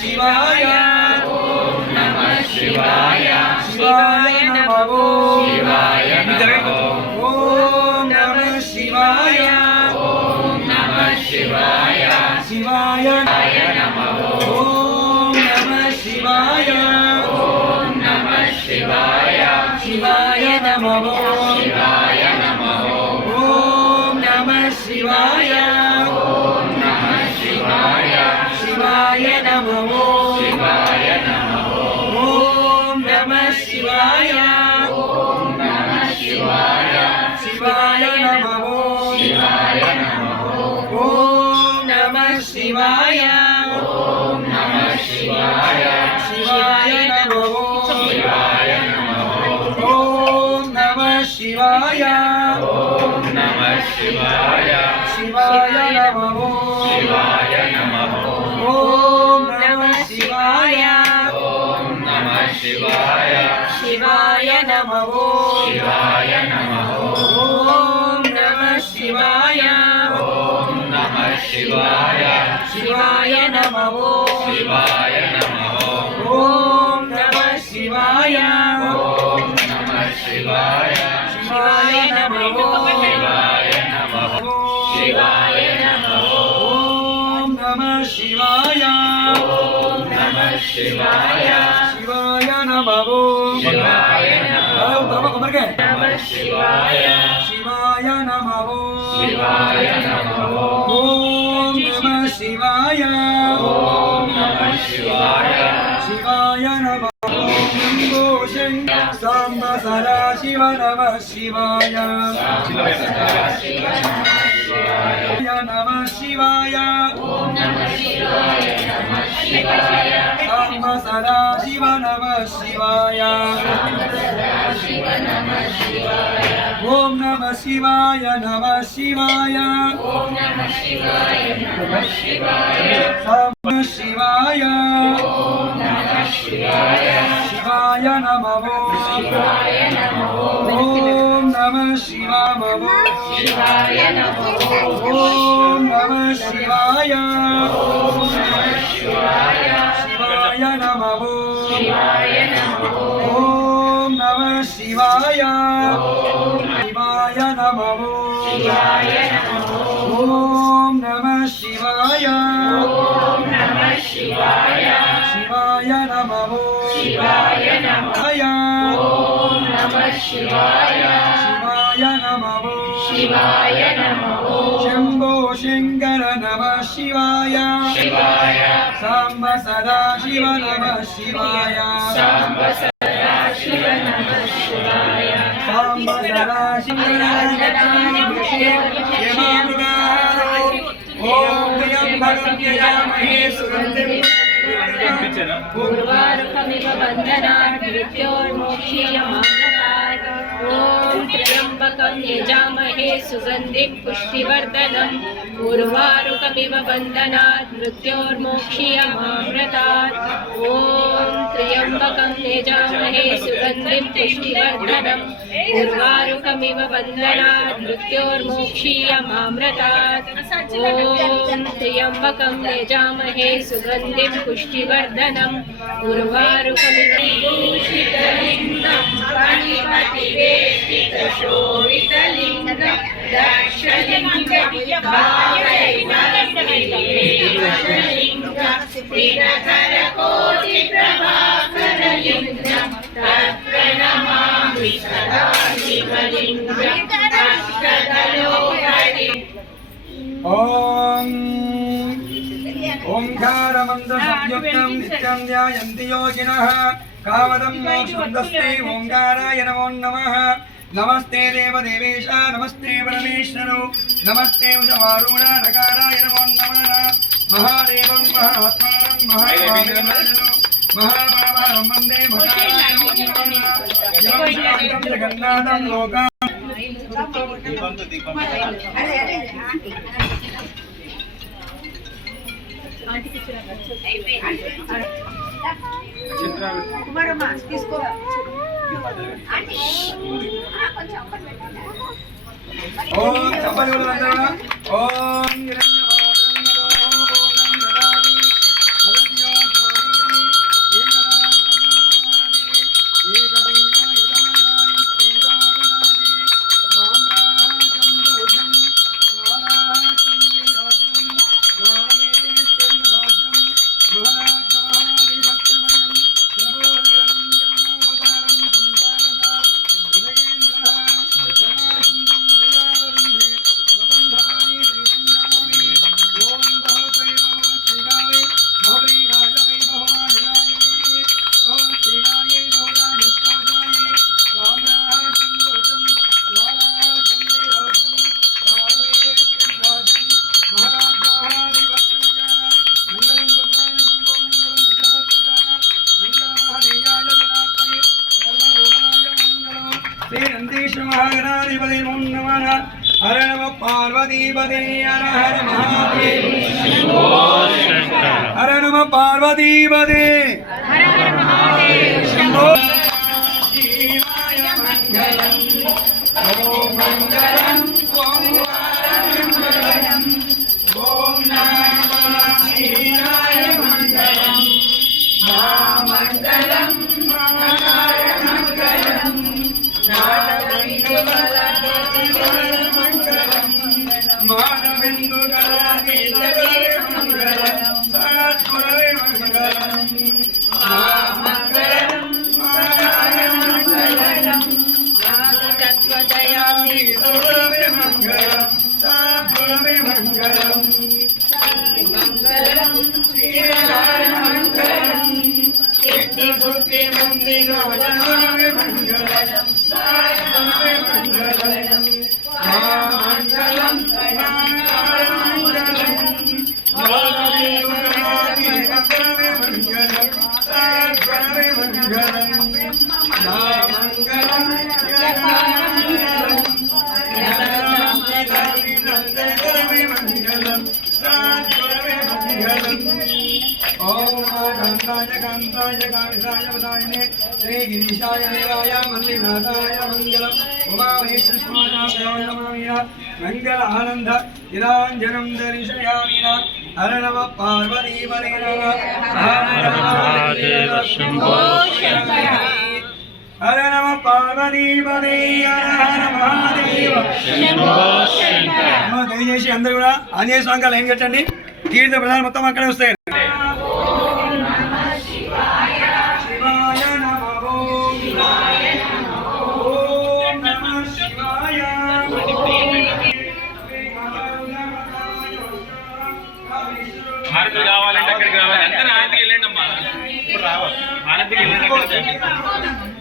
शिवाय ओम नमः शिवाय शिवाय नमः शिवाय नमः ओम नमः शिवाय ओम नमः शिवाय शिवाय नमः ओम नमः शिवाय ओम नमः शिवाय शिवाय नमः शिवाय नमः ओम नमः शिवाय ओम नमः शिवाय शिवाय नमः शिवाय नमः ओम नमः शिवाय ओम नमः शिवाय शिवाय नमः शिवाय नमः ओम नमः शिवाय ओम नमः शिवाय शिवाय नमः शिवाय नमः ओम नमः शिवाय ओम नमः शिवाय शिवाय नमः शिवाय नमः ओम नमः शिवाय ओम नमः शिवाय शिवाय नमः शिवाय नमः ओम नमः शिवाय ओम नमः शिवाय शिवाय नमः शिवाय नमः ओम नमः शिवाय ओम नमः शिवाय शिवाय नमः शिवाय नमः शिवाय नमः ओम नमः शिवाय ओम नमः शिवाय शिवाय नमः शिवाय नमः शिवाय शिवाय नमः शिवाय नमः ओम नमः शिवाय ओम नमः शिवाय शिवाय नमः सांब सदा शिव नमः शिवाय नमः शिवाय ओम नमः शिवाय नमः शिवाय सांब सदा शिव नमः शिवाय ओम नमः शिवाय नमः शिवाय ओम नमः शिवाय नमः शिवाय सांब शिवाय ओम नमः शिवाय शिवाय नमः शिवाय नमः ओम नमः शिवाय शिवाय नमः ओम नमः शिवाय ओम नमः शिवाय शिवाय नमः शिवाय नमः ओम नमः शिवाय शिवाय नमः शिवाय नमः ओम नमः शिवाय ओम नमः शिवाय शिवाय नमः शिवाय नमः ओम नमः शिवाय शिवाय नमः शिवाय नमः शंभो शंकर नमः शिवाय शिवाय सांब सदा शिव नमः शिवाय सांब सदा शिव नमः शिवाय सांब सदा शिव ओम त्र्यंबकं यजामहे सुगन्धिं उर्वारुकमिव बन्धनात् मृत्योर्मोक्षीयमामृतात् ॐ त्र्यम्बकं यजामहे सुगन्धिं पुष्टिवर्धनम् उर्वारुकमिव बन्धनात् मृत्योर्मोक्षीयमामृतात् ॐ त्र्यम्बकं यजामहे सुगन्धिं पुष्टिवर्धनम् उर्वारुकमिव बन्धनात् मृत्योर्मोक्षीयमामृतात् ॐ त्र्यम्बकं यजामहे सुगन्धिं पुष्टिवर्धनम् उर्वारुकमिव भूषितलिङ्गं फणिमतिवेष्टितशोभितलिङ्गं दक्षलिङ्गं स्फटिकधरकोटिप्रभाकरलिङ्गं तत्प्रणमामि सदा शिवलिङ्गं अष्टदलोहरिम् ओंकारमंत्र संयुक्तं नित्यं ध्यायन्ति योगिनः कामदं मोक्षदस्ते ओंकाराय नमो नमः नमस्ते देवदेवेश नमस्ते परमेश्वरो नमस्ते उजवारूढ नकाराय नमो नमः महादेवं महात्मानं महाबलवं वन्दे महाकाय नमो नमः शिवं जगन्नाथं लोका కుమారమ్మ తీసుకో ఓం చప్పలి వదలండి ఓం महागणाधिपति नमः हर नम पार्वतीपते हर हर महादेव हर नम पार्वतीपते हर हर महादेव शंभो शिवाय मंगलम ओम मंगलम ओम मंगलम ओम नमः शिवाय मंगलम मंगलम श्री गिरीशाय देवाय मल्लिनाथाय मंगलम उमामहेश्वराय मंगल आनंद निरांजनम दर्शयामि हर नमः पार्वतीपते हर महादेव शंभो शंकर हर नमः पार्वतीपते हर महादेव शंभो शंकर దయచేసి అందరూ కూడా ఆంజనేయ స్వామి లైన్ కట్టండి తీర్థ ప్రధాన మొత్తం అక్కడే వస్తాయి భారత్కి రావాలంటే అక్కడికి రావాలి అంతా ఆనందకి వెళ్ళండి అమ్మా ఇప్పుడు రావాలి ఆనందకి వెళ్ళండి